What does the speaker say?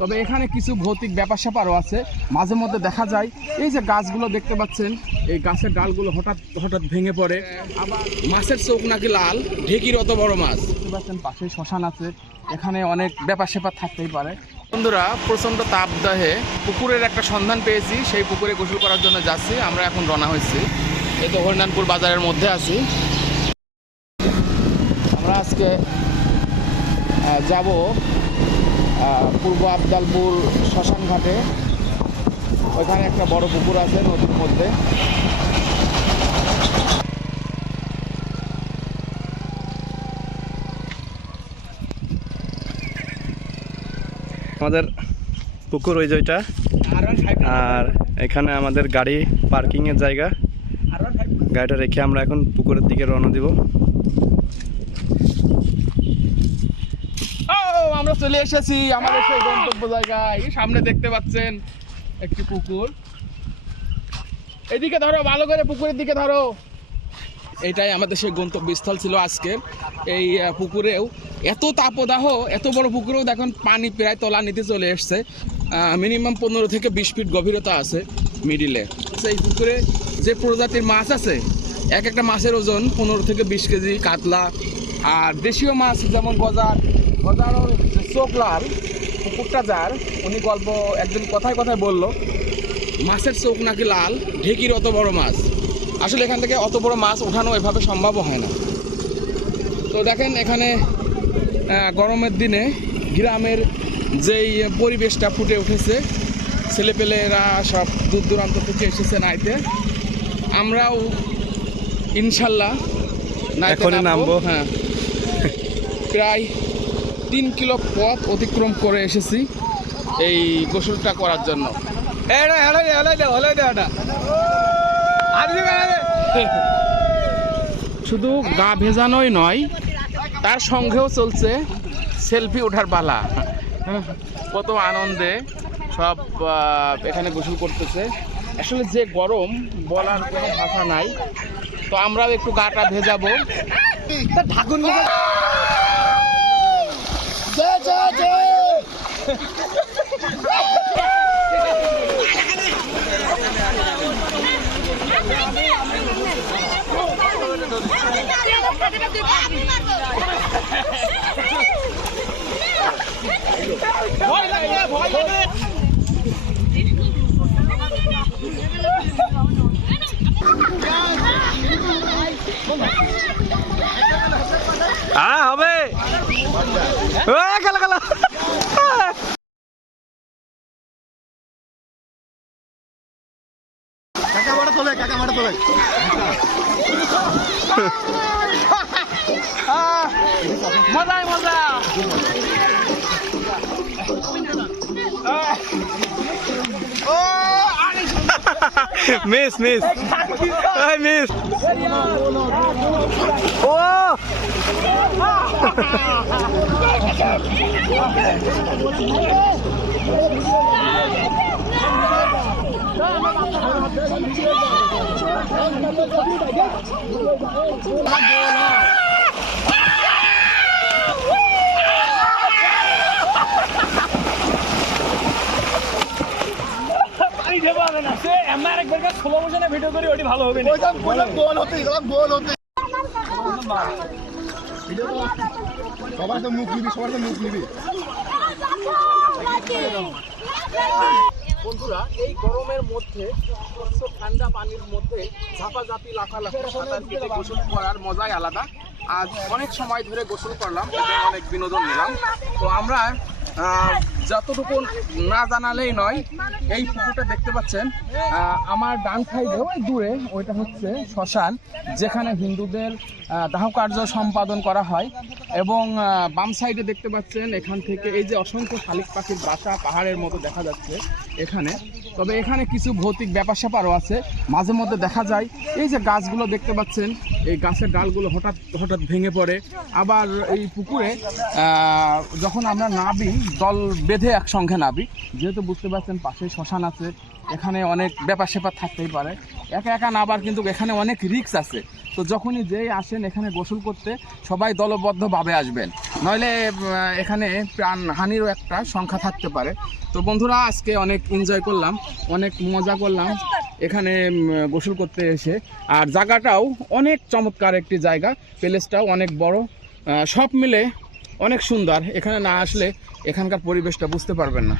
তবে এখানে কিছু ভৌতিক ব্যাপার স্যাপারও আছে। মাঝে মধ্যে দেখা যায় এই যে গাছগুলো দেখতে পাচ্ছেন, এই গাছের ডালগুলো হঠাৎ হঠাৎ ভেঙে পড়ে। আবার মাছের চোখ নাকি লাল, ঢেকির অত বড় মাছ দেখতে পাচ্ছেন। পাশে শ্মশান আছে, এখানে অনেক ব্যাপার স্যাপার থাকতেই পারে। বন্ধুরা, প্রচণ্ড তাপদাহে পুকুরের একটা সন্ধান পেয়েছি, সেই পুকুরে গোসল করার জন্য যাচ্ছি। আমরা এখন রওনা হয়েছি, এই তো হরিনানপুর বাজারের মধ্যে আছি। আমরা আজকে যাব পূর্ব আবদালপুর শ্মশান ঘাটে। ওইখানে একটা বড় পুকুর আছে নদীর মধ্যে। আমাদের পুকুর ওই যেটা, আর এখানে আমাদের গাড়ি পার্কিং এর জায়গা। গাড়িটা রেখে আমরা এখন পুকুরের দিকে রওনা দিব। আমরা চলে এসেছি আমাদের সেই গন্তব্য জায়গায়। সামনে দেখতে পাচ্ছেন একটি পুকুর। এদিকে ধরো, ভালো করে পুকুরের দিকে ধরো। এটাই আমাদের সেই গন্তব্যস্থল ছিল আজকে। এই পুকুরেও এত তাপদাহ, এত বড় পুকুরেও দেখুন পানি প্রায় তলা নিতে চলে এসছে। মিনিমাম 15 থেকে 20 ফিট গভীরতা আছে মিডিলে। এই পুকুরে যে প্রজাতির মাছ আছে, এক একটা মাছের ওজন 15 থেকে 20 কেজি। কাতলা আর দেশীয় মাছ যেমন গজারও যে চোখ লাল, পুকুরটা যার, উনি গল্প একদিন কথায় বলল মাছের চোখ নাকি লাল, ঢেকির অত বড় মাছ। আসলে এখান থেকে অত বড় মাছ ওঠানো এভাবে সম্ভব হয় না। তো দেখেন এখানে গরমের দিনে গ্রামের যেই পরিবেশটা ফুটে উঠেছে, ছেলেপেলেরা সব দূর দূরান্ত থেকে এসেছে নাইতে। আমরাও ইনশাল্লাহ নাইতে নামবো। হ্যাঁ, প্রায় 3 কিলো পথ অতিক্রম করে এসেছি এই গোসলটা করার জন্য। শুধু গা ভেজানোই নয়, তার সঙ্গেও চলছে সেলফি ওঠার পালা। কত আনন্দে সব এখানে গোসল করতেছে। আসলে যে গরম, বলার কোনো ভাষা নাই। তো আমরাও একটু গাটা ভেজাবো। ঠাকুর হবে কাকা মারা তোলে মজাই মজা। মিস মিস ও ভিডিও করি, ওটি ভালো হবে না। সবার তো মুখ নিবি। বন্ধুরা, এই গরমের মধ্যে ঠান্ডা পানির মধ্যে ঝাপাঝাপি লাফালাফি সাঁতার কেটে গোসল করার মজাই আলাদা। আজ অনেক সময় ধরে গোসল করলাম এবং অনেক বিনোদন নিলাম। তো আমরা যতটুকু না জানালেই নয়, এই পুকুরটা দেখতে পাচ্ছেন আমার ডান সাইডে ওই দূরে, ওইটা হচ্ছে শ্মশান, যেখানে হিন্দুদের দাহ কার্য সম্পাদন করা হয়। এবং বাম সাইডে দেখতে পাচ্ছেন এখান থেকে এই যে অসংখ্য শালিক পাখির বাসা পাহাড়ের মতো দেখা যাচ্ছে এখানে। তবে এখানে কিছু ভৌতিক ব্যাপার স্যাপারও আছে। মাঝে মধ্যে দেখা যায় এই যে গাছগুলো দেখতে পাচ্ছেন, এই গাছের ডালগুলো হঠাৎ হঠাৎ ভেঙে পড়ে। আবার এই পুকুরে যখন আমরা নাবি, দল বেঁধে একসঙ্গে নাবি, যেহেতু বুঝতে পারছেন পাশে শ্মশান আছে, এখানে অনেক ব্যাপার স্যাপার থাকতেই পারে। একা একা নাবার কিন্তু এখানে অনেক রিস্ক আছে। তো যখনই যেই আসেন এখানে গোসল করতে সবাই দলবদ্ধভাবে আসবেন, নইলে এখানে প্রাণহানিরও একটা সংখ্যা থাকতে পারে। তো বন্ধুরা আজকে অনেক এনজয় করলাম, অনেক মজা করলাম এখানে গোসল করতে এসে। আর জায়গাটাও অনেক চমৎকার একটি জায়গা, প্লেসটাও অনেক বড়, সব মিলে অনেক সুন্দর। এখানে না আসলে এখানকার পরিবেশটা বুঝতে পারবেন না।